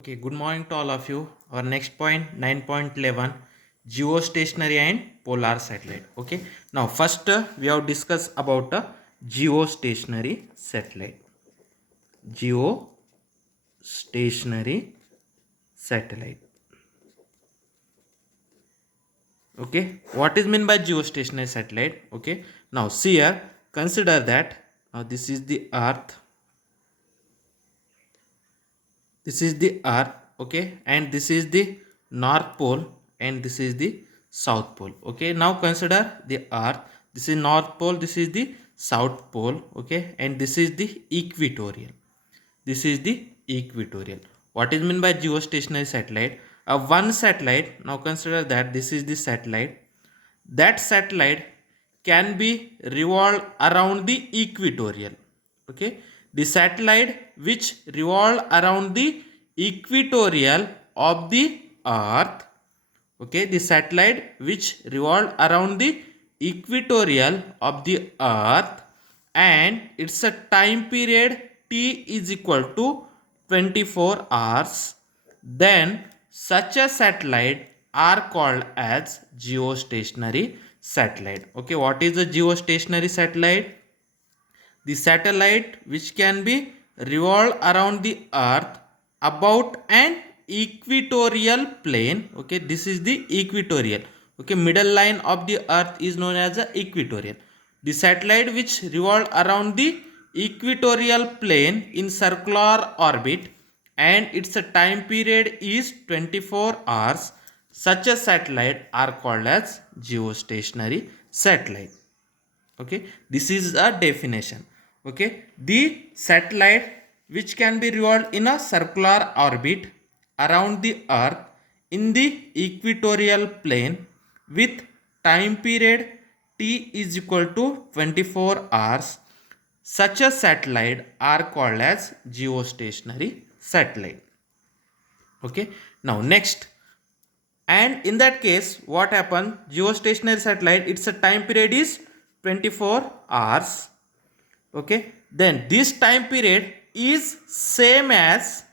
Okay, good morning to all of you. Our next point 9.11, geostationary and polar satellite. Okay, now first we have discussed about a geostationary satellite. Geostationary satellite. Okay, what is meant by geostationary satellite? Okay, now see here, consider that now this is the Earth. This is the Earth, okay, and this is the North Pole and this is the South Pole. Okay, now consider the Earth. This is North Pole, this is the South Pole, okay, and this is the equatorial. This is the equatorial. What is meant by geostationary satellite? One satellite, now consider that this is the satellite. That satellite can be revolved around the equatorial. Okay, the satellite which revolve around the equatorial of the Earth. Okay, the satellite which revolve around the equatorial of the Earth, and it's a time period t is equal to 24 hours, then such a satellite are called as geostationary satellite. Okay, what is a geostationary satellite? The satellite which can be revolved around the Earth about an equatorial plane. Okay, this is the equatorial. Okay, middle line of the Earth is known as the equatorial. The satellite which revolve around the equatorial plane in circular orbit, and its time period is 24 hours. Such a satellite are called as geostationary satellite. Okay, this is a definition. Okay, the satellite which can be revolved in a circular orbit around the Earth in the equatorial plane with time period t is equal to 24 hours, such a satellite are called as geostationary satellite. Okay, now next, and in that case what happen, geostationary satellite, its a time period is 24 hours. Okay, then this time period is same as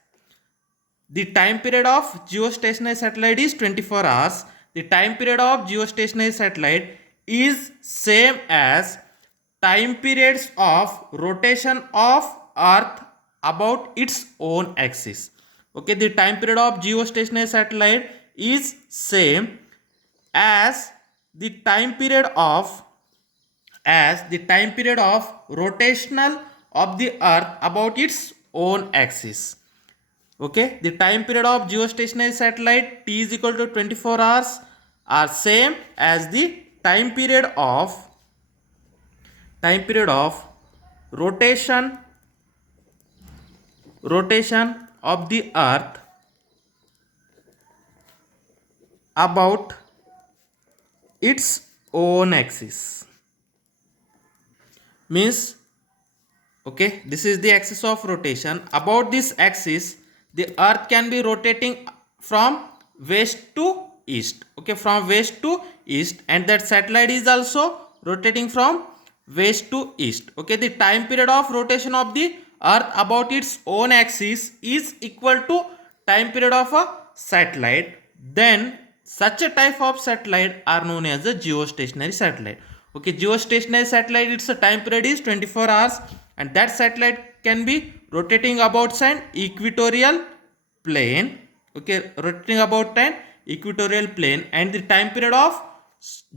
the time period of geostationary satellite is 24 hours. The time period of geostationary satellite is same as time periods of rotation of Earth about its own axis. Okay, the time period of geostationary satellite is same as the time period of rotational of the Earth about its own axis. Okay, the time period of geostationary satellite t is equal to 24 hours are same as the time period of rotation of the Earth about its own axis. Means, okay, this is the axis of rotation. About this axis, the Earth can be rotating from west to east. Okay, from west to east, and that satellite is also rotating from west to east. Okay, the time period of rotation of the Earth about its own axis is equal to time period of a satellite. Then such a type of satellite are known as a geostationary satellite. Okay, geostationary satellite, its a time period is 24 hours, and that satellite can be rotating about an equatorial plane. Okay, rotating about an equatorial plane, and the time period of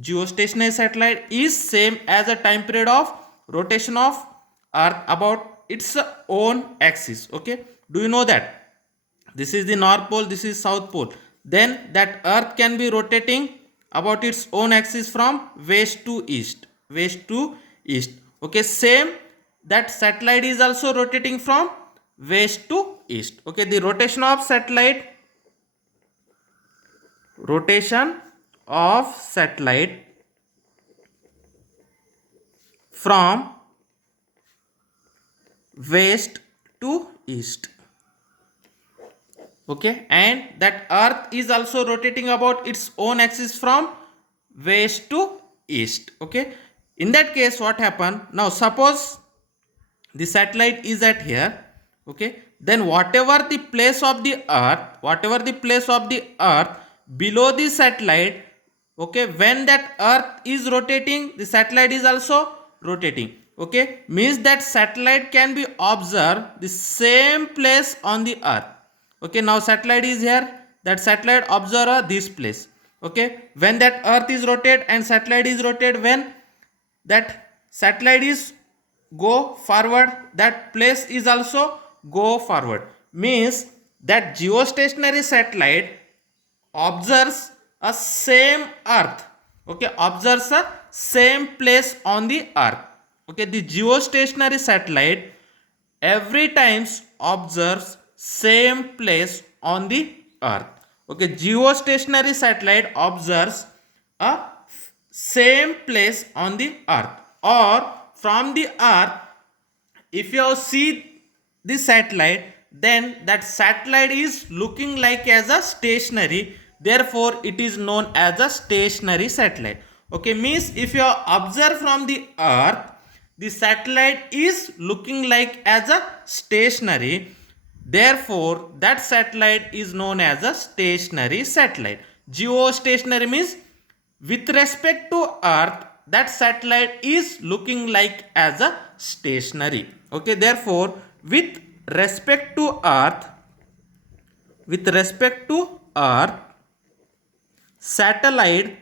geostationary satellite is same as a time period of rotation of Earth about its own axis. Okay, do you know that this is the North Pole, this is South Pole? Then that Earth can be rotating about its own axis from west to east. Okay, same, that satellite is also rotating from west to east. Okay, the rotation of satellite from west to east. Okay, and that Earth is also rotating about its own axis from west to east. Okay, in that case what happen, now suppose the satellite is at here. Okay, then whatever the place of the earth below the satellite, okay, when that earth is rotating, the satellite is also rotating. Okay, means that satellite can be observed the same place on the earth. Okay, now satellite is here, that satellite observe this place. Okay, when that earth is rotate and satellite is rotate, when that satellite is go forward, that place is also go forward. Means that geostationary satellite observes a same earth. Okay, observes a same place on the earth. Okay, the geostationary satellite every times observes same place on the earth. Okay, geostationary satellite observes a same place on the earth, or from the earth, if you see the satellite, then that satellite is looking like as a stationary, therefore it is known as a stationary satellite. Okay, means if you observe from the earth, the satellite is looking like as a stationary, therefore that satellite is known as a stationary satellite. Geostationary means with respect to earth, that satellite is looking like as a stationary. Okay, therefore respect to earth with respect to earth, satellites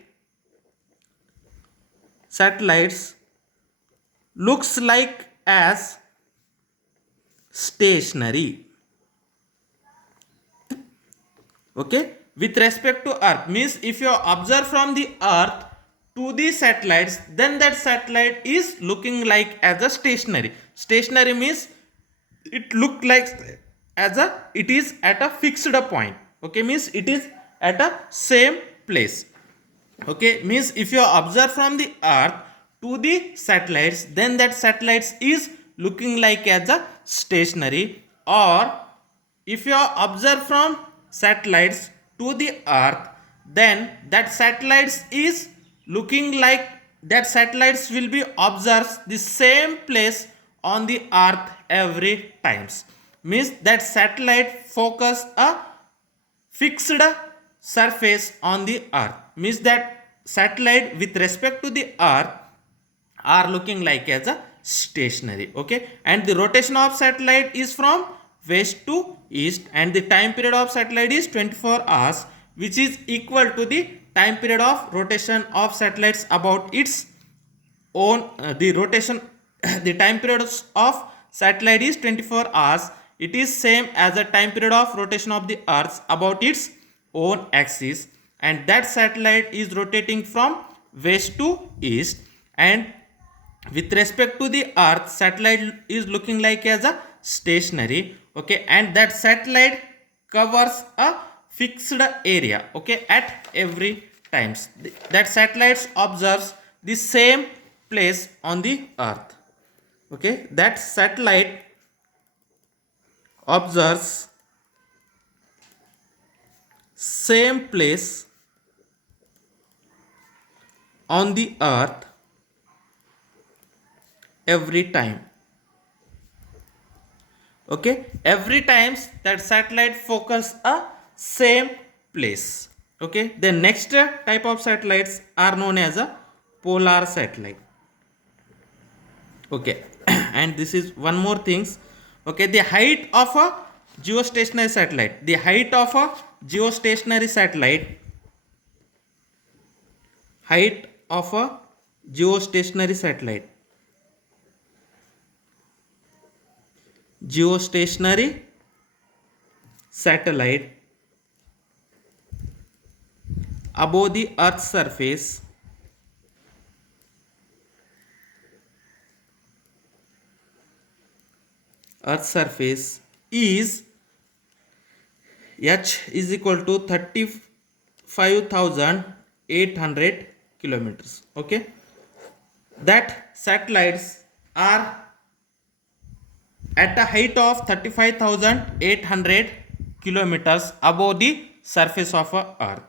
looks like as stationary. Okay, with respect to earth means if you observe from the earth to the satellites, then that satellite is looking like as a stationary means it look like as a it is at a fixed point. Okay, means it is at a same place. Okay, means if you observe from the earth to the satellites, then that satellites is looking like as a stationary, or if you observe from satellites to the earth, then that satellites is looking like that satellites will be observes the same place on the earth every times. Means that satellite focus a fixed surface on the earth. Means that satellite with respect to the earth are looking like as a stationary. Okay, and the rotation of satellite is from west to east, and the time period of satellite is 24 hours, which is equal to the time period of rotation of satellites about its own. The rotation the time period of satellite is 24 hours. It is same as the time period of rotation of the earth about its own axis, and that satellite is rotating from west to east, and with respect to the earth, satellite is looking like as a stationary. Okay, and that satellite covers a fixed area. Okay, at every times that satellites observes the same place on the earth. Okay, that satellite observes same place on the earth every time. Okay, every times that satellite focus a same place. Okay, the next type of satellites are known as a polar satellite. Okay, and this is one more things. Okay, the height of a geostationary satellite, height of a geostationary satellite geostationary satellite above the earth's surface is h is equal to 35,800 kilometers. Okay, that satellites are at a height of 35,800 kilometers above the surface of earth.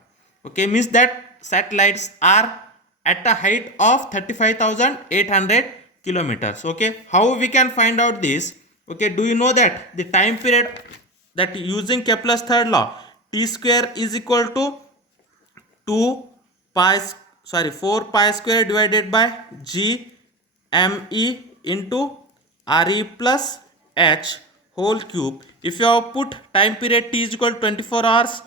Okay, means that satellites are at a height of 35,800 kilometers. Okay, how we can find out this? Okay, do you know that the time period, that using Kepler's third law, t square is equal to 2 pi, 4 pi square divided by g me into re plus h whole cube. If you have put time period t is equal to 24 hours,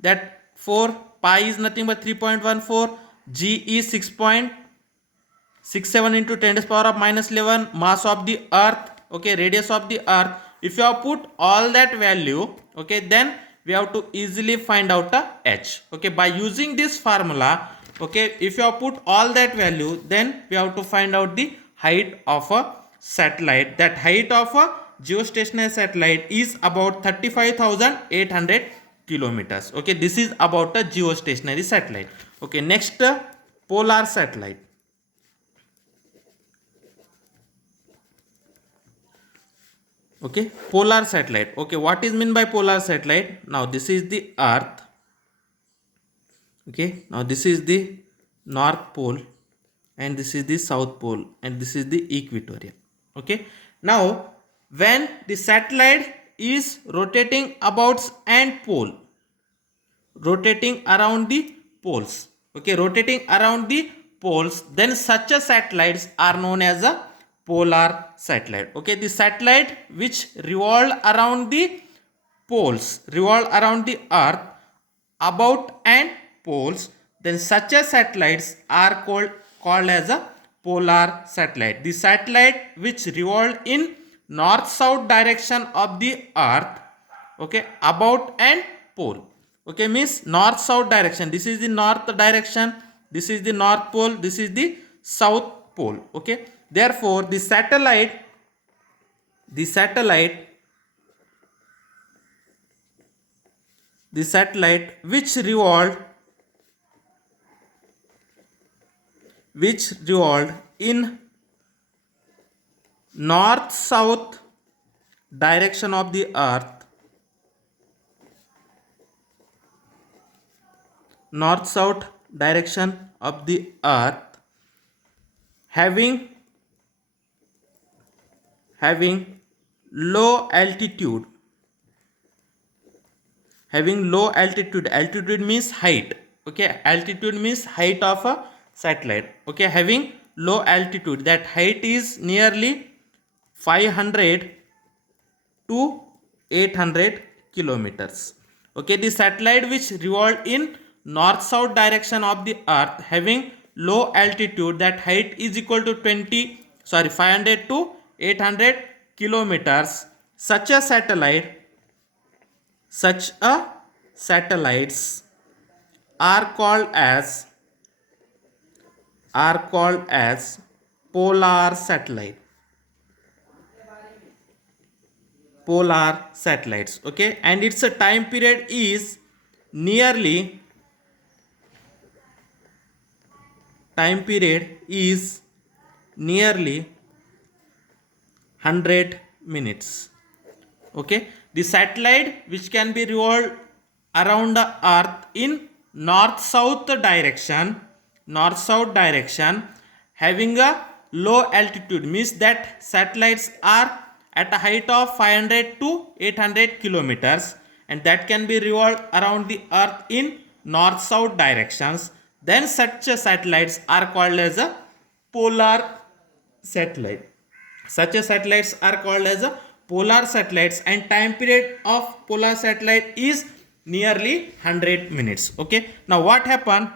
that 4 pi is nothing but 3.14, g is 6.67 into 10 to the power of minus 11, mass of the earth, okay, radius of the earth. If you have put all that value, okay, then we have to easily find out the h. Okay, by using this formula, okay, if you have put all that value, then we have to find out the height of a satellite. That height of a geostationary satellite is about 35,800 kilometers. Okay, this is about a geostationary satellite. Okay, next, polar satellite. Okay, polar satellite. Okay, what is meant by polar satellite? Now this is the earth. Okay, now this is the north pole and this is the south pole and this is the equatorial. Okay, now when the satellite is rotating about and pole, rotating around the poles, okay, rotating around the poles, then such a satellites are known as a polar satellite. Okay, the satellite which revolve around the poles, revolve around the earth about and poles, then such a satellites are called as a polar satellite. The satellite which revolve in north south direction of the earth, okay, about and pole, okay, means north south direction. This is the north direction, this is the north pole, this is the south pole. Okay, therefore the satellite the satellite which revolved in north south direction of the earth, north south direction of the earth, having low altitude, altitude means height. Okay, altitude means height of a satellite. Okay, having low altitude, that height is nearly 500 to 800 kilometers. Okay, the satellite which revolve in north south direction of the earth, having low altitude, that height is equal to 500 to 800 kilometers. Such a satellites are called as polar satellites. Okay, and its a time period is nearly 100 minutes. Okay, the satellite which can be revolved around the earth in north south direction, having a low altitude, means that satellites are at a height of 500 to 800 kilometers, and that can be revolved around the earth in north south directions, then such satellites are called as a polar satellite. Such satellites are called as a polar satellites, and time period of polar satellite is nearly 100 minutes. Okay, now what happened?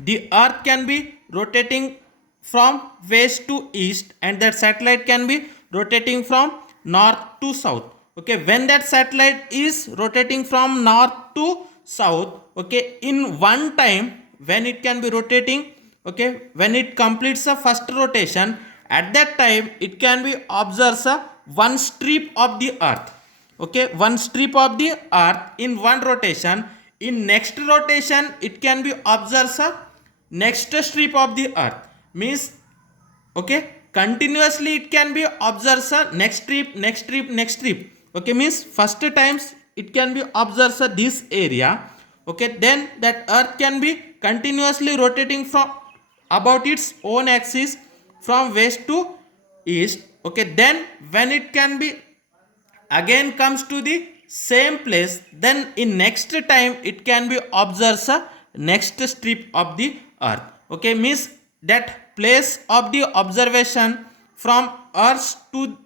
The earth can be rotating from west to east, and that satellite can be rotating from north to south. Okay, when that satellite is rotating from north to south, okay, in one time, when it can be rotating, okay, when it completes the first rotation, at that time it can be observes one strip of the earth. Okay, one strip of the earth in one rotation. In next rotation it can be observes next strip of the earth, means, okay, continuously it can be observes next strip. Okay, means first times it can be observes this area. Okay, then that earth can be continuously rotating from about its own axis from west to east. Okay, then when it can be again comes to the same place, then in next time it can be observes a next strip of the earth. Okay, means that place of the observation from earth to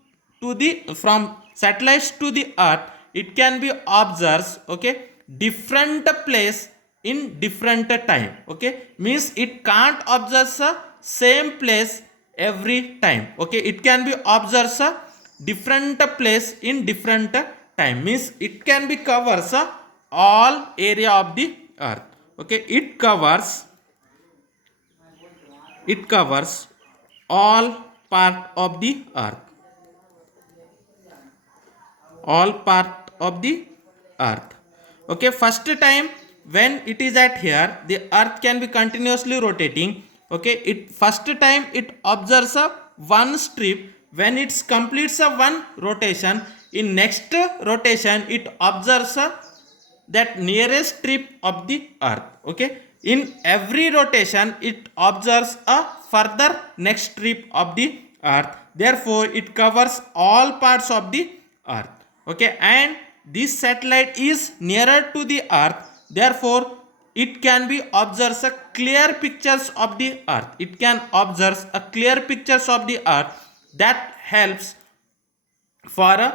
the from satellites to the earth, it can be observed, okay, different place in different time. Okay, means it can't observe the same place every time. Okay, it can be observed a different place in different time, means it can be covers all area of the earth. Okay, it covers all part of the earth, all part of the earth. Okay, first time when it is at here, the earth can be continuously rotating. Okay, it first time it observes a one strip. When it completes a one rotation, in next rotation it observes a that nearest strip of the earth. Okay, in every rotation it observes a further next strip of the earth, therefore it covers all parts of the earth. Okay, and this satellite is nearer to the earth, therefore it can be observes a clear pictures of the earth. It can observe a clear pictures of the earth, that helps for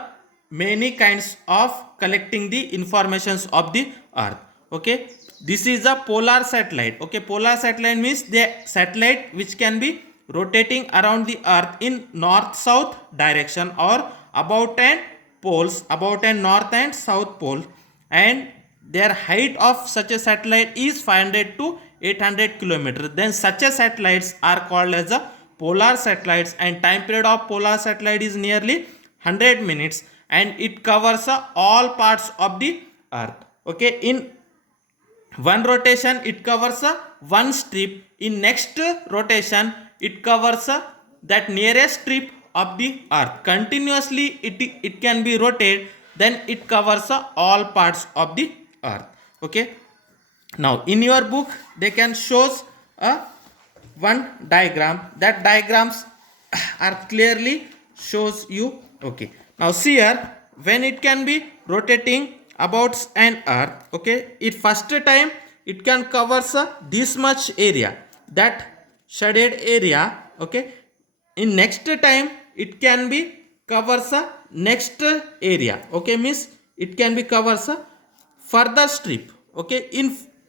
many kinds of collecting the informations of the earth. Okay, this is a polar satellite. Okay, polar satellite means the satellite which can be rotating around the earth in north south direction, or about and poles, about and north and south pole, and their height of such a satellite is 500 to 800 kilometers. Then such a satellites are called as a polar satellites, and time period of polar satellite is nearly 100 minutes, and it covers all parts of the earth. Okay, in one rotation it covers one strip, in next rotation it covers that nearest strip of the earth. Continuously it can be rotated, then it covers all parts of the earth. Okay, now in your book they can shows a one diagram, that diagrams are clearly shows you. Okay, now see here, when it can be rotating about an earth, okay, it first time it can covers this much area, that shaded area. Okay, in next time it can be covers next area. Okay, means it can be covers further strip. Okay,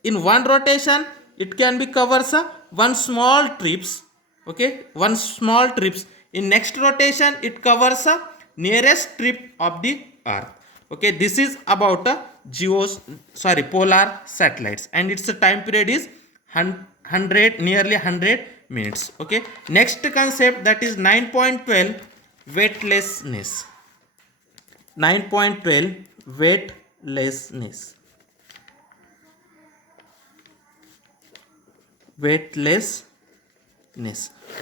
in one rotation it can be covers one small trips. Okay, one small trips, in next rotation it covers a nearest strip of the earth. Okay, this is about a polar satellites, and its time period is 100, nearly 100 minutes. Okay, next concept, that is 9.12 weightlessness. 9.12 weightlessness. Weightlessness,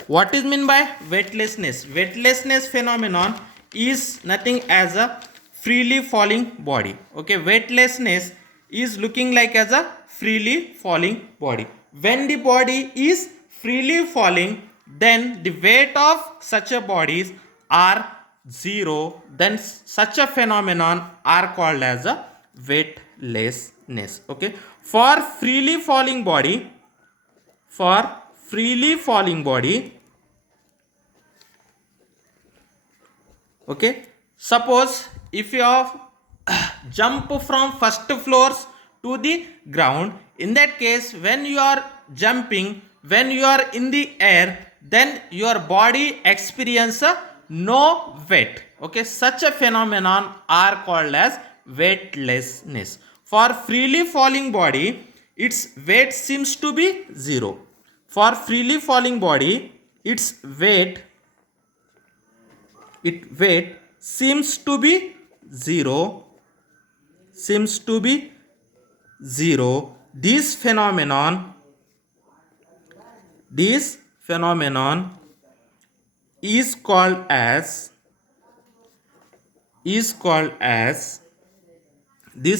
what is mean by weightlessness? Weightlessness phenomenon is nothing as a freely falling body. Okay, weightlessness is looking like as a freely falling body. When the body is freely falling, then the weight of such a bodies are zero, then such a phenomenon are called as a weightlessness. Okay, for freely falling body, for freely falling body, okay, suppose if you have jump from first floors to the ground, in that case when you are jumping, when you are in the air, then your body experience no weight. Okay, such a phenomenon are called as weightlessness. For freely falling body, its weight seems to be zero. For freely falling body, its weight seems to be zero, seems to be zero. This phenomenon is called as this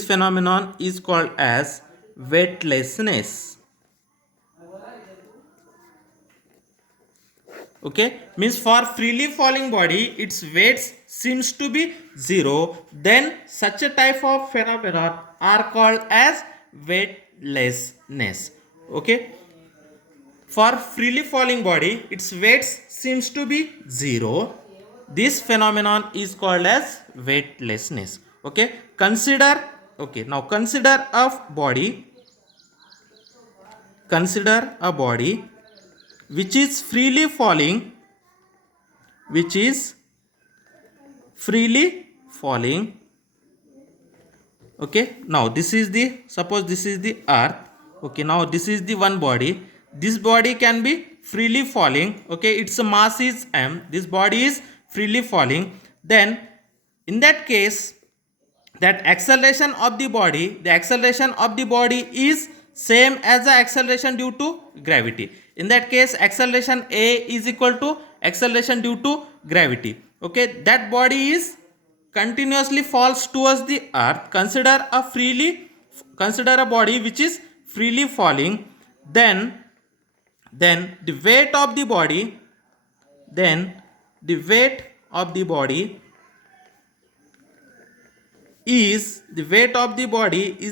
phenomenon is called as weightlessness. Okay, means for freely falling body, its weight seems to be zero, then such a type of phenomenon are called as weightlessness. Okay. For freely falling body, its weight seems to be zero. This phenomenon is called as weightlessness. Okay. Now consider a body. Consider a body which is freely falling, which is freely falling. Okay, now this is the, suppose this is the earth. Okay, now this is the one body. This body can be freely falling. Okay, its mass is m, this body is freely falling. Then in that case, that acceleration of the body, the acceleration of the body is same as the acceleration due to gravity. In that case, acceleration a is equal to acceleration due to gravity. Okay, that body is continuously falls towards the earth. Consider a body which is freely falling. Then the weight of the body, is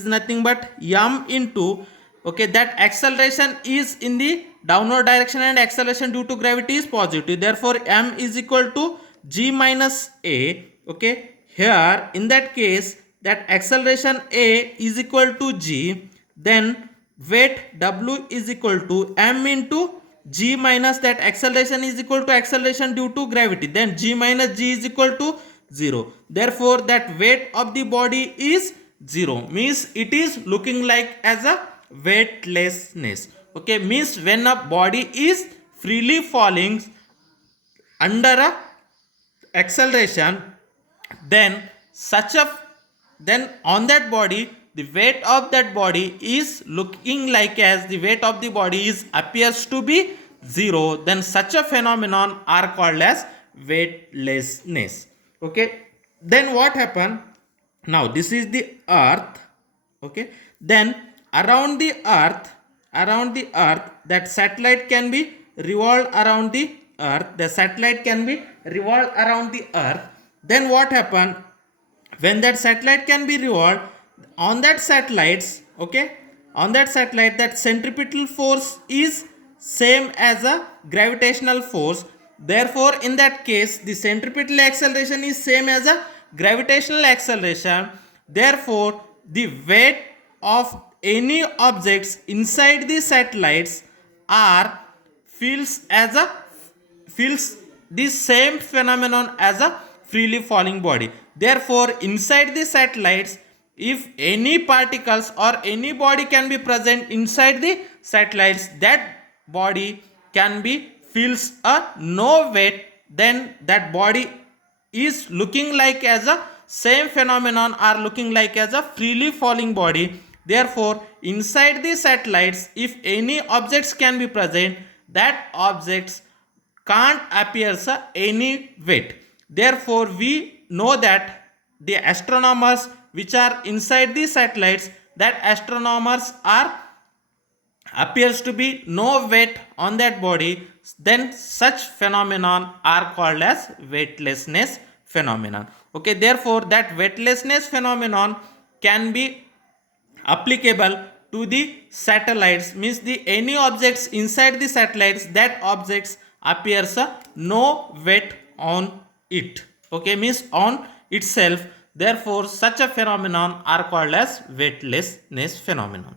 nothing but m into, okay, that acceleration is in the downward direction and acceleration due to gravity is positive. Therefore m is equal to g minus a. Okay, here in that case, that acceleration a is equal to g, then weight w is equal to m into g minus that acceleration is equal to acceleration due to gravity, then g minus g is equal to 0. Therefore that weight of the body is 0, means it is looking like as a weightlessness. Okay, means when a body is freely falling under a acceleration, then on that body, the weight of that body is looking like as the weight of the body is appears to be 0, then such a phenomenon are called as weightlessness. Okay, then what happened? Now this is the earth. Okay, then around the earth, that satellite can be revolved around the earth. The satellite can be revolved around the earth. Then what happened? When that satellite can be revolved, on that satellites, okay, on that satellite, that centripetal force is same as a gravitational force. Therefore in that case, the centripetal acceleration is same as a gravitational acceleration. Therefore the weight of any objects inside the satellites are feels the same phenomenon as a freely falling body. Therefore inside the satellites, if any particles or any body can be present inside the satellites, that body can be feels a no weight, then that body is looking like as a same phenomenon are looking like as a freely falling body. Therefore inside the satellites, if any objects can be present, that objects can't appear any weight. Therefore we know that the astronomers which are inside the satellites, that astronomers are appears to be no weight on that body, then such phenomenon are called as weightlessness phenomenon. Okay, therefore that weightlessness phenomenon can be applicable to the satellites, means the any objects inside the satellites, that objects appears no weight on it. Okay, means on itself. Therefore such a phenomenon are called as weightlessness phenomenon.